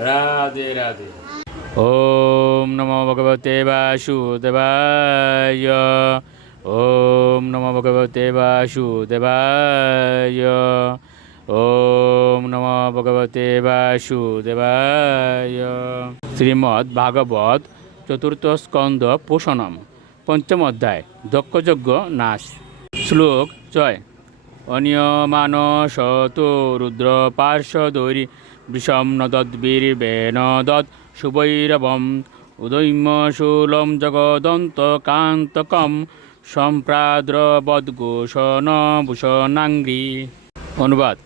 রাধে রাধে। ওম নমো ভগবতে বাসুদেবায়। ওম নমো ভগবতে বাসুদেবায়। ওম নমো ভগবতে বাসুদেবায়। শ্রীমদ্ ভাগবত চতুর্থ স্কন্ধ পোষণম পঞ্চম অধ্যায় দক্ষযজ্ঞ নাশ। শ্লোক 6। অনিয়মানসতো রুদ্র পার্শ্বদৈরি বৃষম নদদ্বীর্বেণ দৎ শুভৈরবম উদৈম্য শূলম জগদন্ত কান্তকম সম্প্রাদ্রবদ্ঘোষণ ভূষণাঙ্গি। অনুবাদ: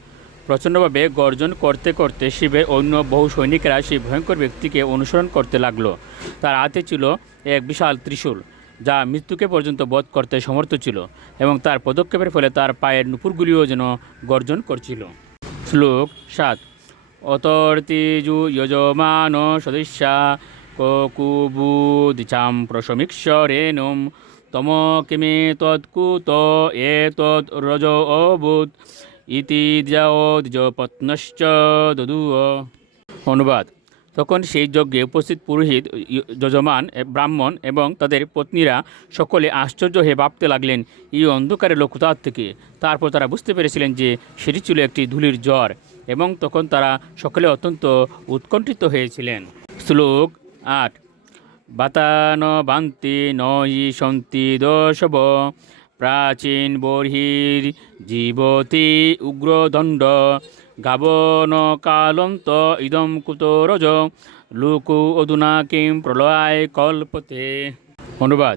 প্রচণ্ডভাবে গর্জন করতে করতে শিবের অন্য বহু সৈনিকেরা সেই ভয়ঙ্কর ব্যক্তিকে অনুসরণ করতে লাগলো। তার হাতে ছিল এক বিশাল ত্রিশূল, যা মৃত্যুকে পর্যন্ত বধ করতে সমর্থ ছিল, এবং তার পদক্ষেপের ফলে তার পায়ের নুপুরগুলিও যেন গর্জন করছিল। শ্লোক 7। অতর্তিযু যজমান সদস্যা ককুবুদিচাম প্রশমিক্ষরেণুম তম কিমে তৎকুত এতৎ রজ অবুত ইতি দ্বিজ দদুঃ। অনুবাদ: তখন সেই যজ্ঞে উপস্থিত পুরোহিত, যজমান, ব্রাহ্মণ এবং তাদের পত্নীরা সকলে আশ্চর্য হয়ে ভাবতে লাগলেন, এই অন্ধকারের লোক কোথা থেকে। তারপর তারা বুঝতে পেরেছিলেন যে সেটি ছিল একটি ধূলির জ্বর, এবং তখন তারা সকলে অত্যন্ত উৎকণ্ঠিত হয়েছিলেন। শ্লোক 8। বাতান বান্তি নই সন্তি দশব প্রাচীন বর্হির জীবতি উগ্রদণ্ড গাবন কালন্ত ইদম কুতরজ লুকু অধুনা কিম প্রলয় কল্পতে। অনুবাদ: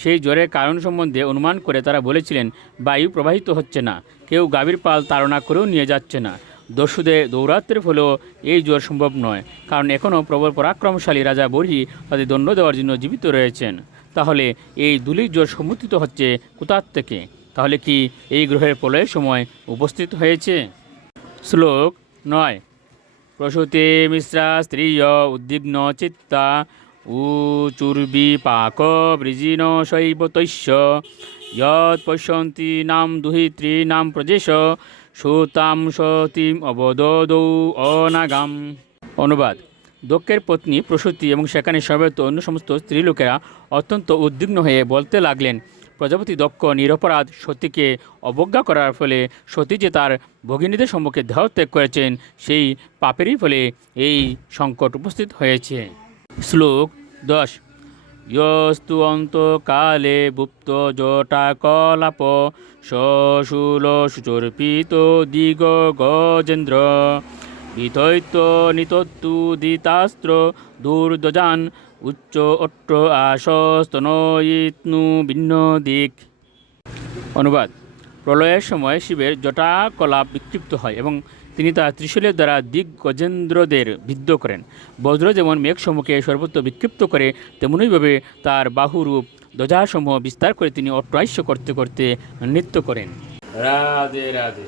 সেই জ্বরের কারণ সম্বন্ধে অনুমান করে তারা বলেছিলেন, বায়ু প্রবাহিত হচ্ছে না, কেউ গাভীর পাল তাড়না করেও নিয়ে যাচ্ছে না। দস্যুদের দৌরাত্মের ফলেও এই জ্বর সম্ভব নয়, কারণ এখনও প্রবল পরাক্রমশালী রাজা বর্হি তাদের দণ্ড দেওয়ার জন্য জীবিত রয়েছেন। তাহলে এই ধূলির জ্বর সমুত্থিত হচ্ছে কোথা থেকে? তাহলে কি এই গ্রহের প্রলয়ের সময় উপস্থিত হয়েছে? শ্লোক 9। প্রসূতে মিশ্রা স্ত্রিয় উদ্বিগ্ন চিত্তা উচুর্বিপাক বৃজিন শৈব তৈশ্য যৎ পশ্যন্তি নাম দুহিত্রী নাম প্রজেশ সুতাম সতীম অবদদৌ অনাগাম। অনুবাদ: দক্ষের পত্নী প্রসূতি এবং সেখানে সমবেত অন্য সমস্ত স্ত্রীলোকেরা অত্যন্ত উদ্বিগ্ন হয়ে বলতে লাগলেন, প্রজাপতি দক্ষ নিরপরাধ সতীকে অবজ্ঞা করার ফলে সতী যে তার ভগিনীদের সম্মুখে দেহত্যাগ করেছেন, সেই পাপেরই ফলে এই সংকট উপস্থিত হয়েছে। শ্লোক 10। ইয়স্তু অন্তকালে গুপ্ত জটাকলাপ শূল সুচর্পিত দিগ গজেন্দ্র বিতৈত্য নিতত্তু দিতাস্ত্র দুর্দজান উচ্চ অট্ট আশস্তনয়িত্নু ভিন্ন দিক। অনুবাদ: প্রলয়ের সময় শিবের জটাকলাপ বিক্ষিপ্ত হয় এবং তিনি তার ত্রিশূলের দ্বারা দিক গজেন্দ্রদের বিদ্ধ করেন। বজ্র যেমন মেঘসমূহকে সর্বত্র বিক্ষিপ্ত করে, তেমনইভাবে তার বাহুরূপ ধ্বজাসমূহ বিস্তার করে তিনি অট্টাইশ্য করতে করতে নৃত্য করেন। রাধে রাধে।